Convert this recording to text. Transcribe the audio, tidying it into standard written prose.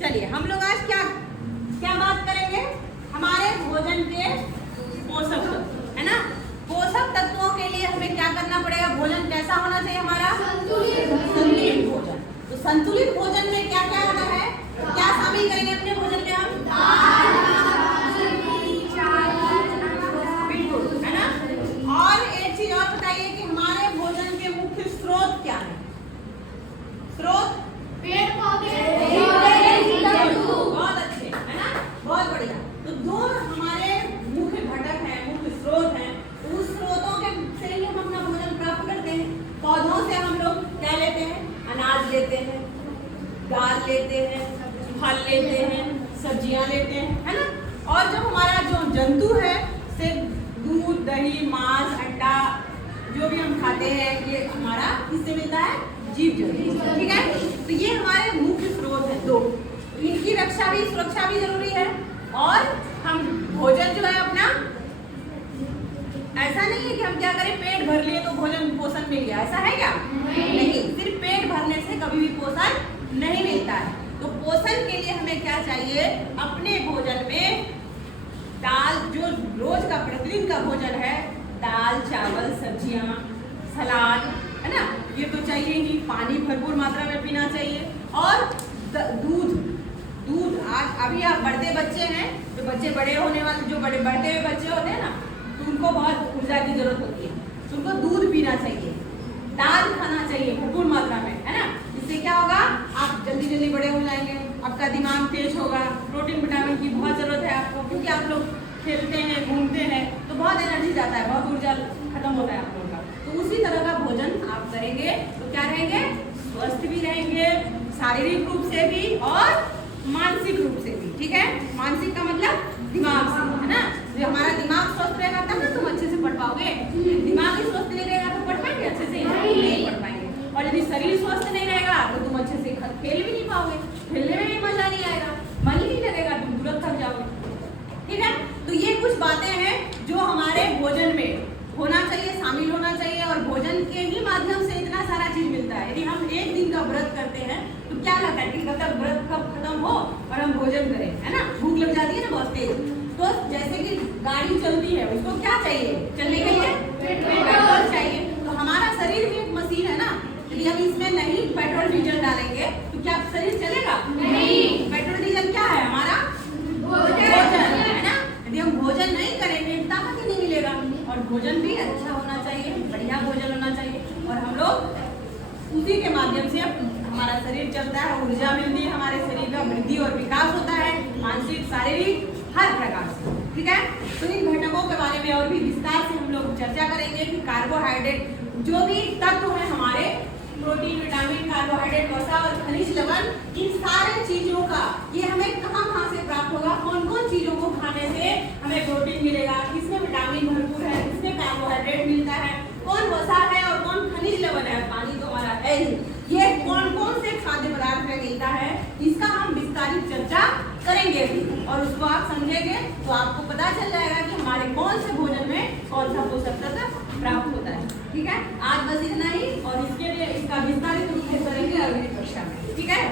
चलिए हम लोग आज क्या क्या बात करेंगे, हमारे भोजन के पोषक तत्व है ना। पोषक तत्वों के लिए हमें क्या करना पड़ेगा, भोजन कैसा होना चाहिए हमारा, संतुलित भोजन। तो संतुलित भोजन में क्या क्या होना है, क्या शामिल करेंगे अपने भोजन में हम, बिल्कुल है ना। और एक चीज और बताइए कि हमारे भोजन के मुख्य स्रोत क्या है, स्रोत पेड़ पौधे, बहुत अच्छे है ना, बहुत बढ़िया। तो दो हमारे मुख्य घटक हैं, मुख्य स्रोत हैं। तो उस स्रोतों के से ही हम अपना भोजन प्राप्त करते हैं। पौधों से हम लोग क्या लेते हैं, अनाज लेते हैं, दाल लेते हैं, फल लेते हैं, सब्जियां लेते हैं, है ना। और जो हमारा जो जंतु है, सिर्फ दूध, दही, मांस, अंडा जो भी हम खाते हैं, ये हमारा किससे मिलता है, जीव जंतु, ठीक है। तो ये हमारे मुख्य स्रोत हैं दो, इनकी रक्षा भी, सुरक्षा भी जरूरी है। और हम भोजन जो है अपना, ऐसा नहीं है कि हम क्या करें, पेट भर लिए तो भोजन पोषण मिल गया, ऐसा है क्या, नहीं। सिर्फ पेट भरने से कभी भी पोषण नहीं मिलता है। तो पोषण के लिए हमें क्या चाहिए, अपने भोजन में दाल, जो रोज का प्रतिदिन का भोजन है, दाल, चावल, सब्जियां, सलाद, है ना, ये तो चाहिए ही। पानी भरपूर मात्रा में पीना चाहिए। और दूध आज अभी आप बढ़ते बच्चे हैं, जो बच्चे बड़े होने वाले, जो बड़े बढ़ते हुए बच्चे होते हैं ना, तो उनको बहुत ऊर्जा की जरूरत होती है, तो उनको दूध पीना चाहिए, दाल खाना चाहिए भरपूर मात्रा में, है ना। इससे क्या होगा, आप जल्दी जल्दी बड़े हो जाएंगे, आपका दिमाग तेज होगा। प्रोटीन विटामिन की बहुत जरूरत है आपको, क्योंकि आप लोग खेलते हैं, घूमते हैं, तो बहुत एनर्जी जाता है, बहुत ऊर्जा खत्म होता है आप लोगों का। तो उसी तरह का भोजन आप करेंगे तो क्या रहेंगे, स्वस्थ भी रहेंगे, शारीरिक रूप से भी और मानसिक रूप से भी, ठीक है। मानसिक का मतलब दिमाग से, है ना। जो हमारा दिमाग स्वस्थ रहेगा तब ना तुम अच्छे से पढ़ पाओगे। दिमाग ही स्वस्थ नहीं रहेगा तो पढ़ पाएंगे अच्छे से, नहीं पढ़ पाएंगे। और यदि शरीर स्वस्थ नहीं रहेगा तो तुम अच्छे से खेल भी नहीं पाओगे, खेलने में भी मजा नहीं आएगा, मन ही नहीं लगेगा, तुम तुरंत थक जाओगे, ठीक है। तो ये कुछ बातें हैं जो हमारे भोजन में होना चाहिए, शामिल होना चाहिए। और भोजन के ही माध्यम से इतना सारा चीज मिलता है। यदि हम एक दिन का व्रत करते हैं तो क्या लगता है कि कब तक व्रत कब खत्म हो और हम भोजन करें, है ना, भूख लग जाती है ना बहुत तेज। तो जैसे कि गाड़ी चलती है, उसको क्या चाहिए, चलने के लिए पेट्रोल चाहिए। तो हमारा शरीर भी एक मशीन है ना, यदि हम इसमें नहीं पेट्रोल डीजल डालेंगे तो क्या शरीर चलेगा, नहीं। पेट्रोल डीजल क्या है, हमारा भोजन, है ना। यदि हम भोजन नहीं करेंगे ताकत ही नहीं मिलेगा। और भोजन भी अच्छा होना चाहिए, बढ़िया भोजन होना चाहिए, और हम लोग उसी के माध्यम से हमारा शरीर चलता है, ऊर्जा मिलती है, हमारे शरीर का वृद्धि और विकास होता है, मानसिक, शारीरिक, हर प्रकार से, ठीक है। तो इन घटकों के बारे में और भी विस्तार से हम लोग चर्चा करेंगे कि कार्बोहाइड्रेट, जो भी तत्व है हमारे, प्रोटीन, विटामिन, कार्बोहाइड्रेट, वसा और खनिज लवण, इन सारे चीजों का ये हमें कहाँ से प्राप्त होगा, कौन कौन चीजों को खाने से हमें प्रोटीन मिलेगा, किसमें विटामिन भरपूर है, किसमें कार्बोहाइड्रेट मिलता है, कौन वसा है और कौन खनिज लवण है, पानी तो हमारा है ही, ये कौन कौन से खाद्य पदार्थ में मिलता है, इसका हम विस्तारित चर्चा करेंगे। और उसको आप समझेंगे तो आपको पता चल जाएगा कि हमारे कौन से भोजन में कौन सा पोषक तत्व प्राप्त होता है, ठीक है। आज बस इतना ही, और इसके लिए इसका विस्तारित रूप से करेंगे अगली कक्षा में, ठीक है।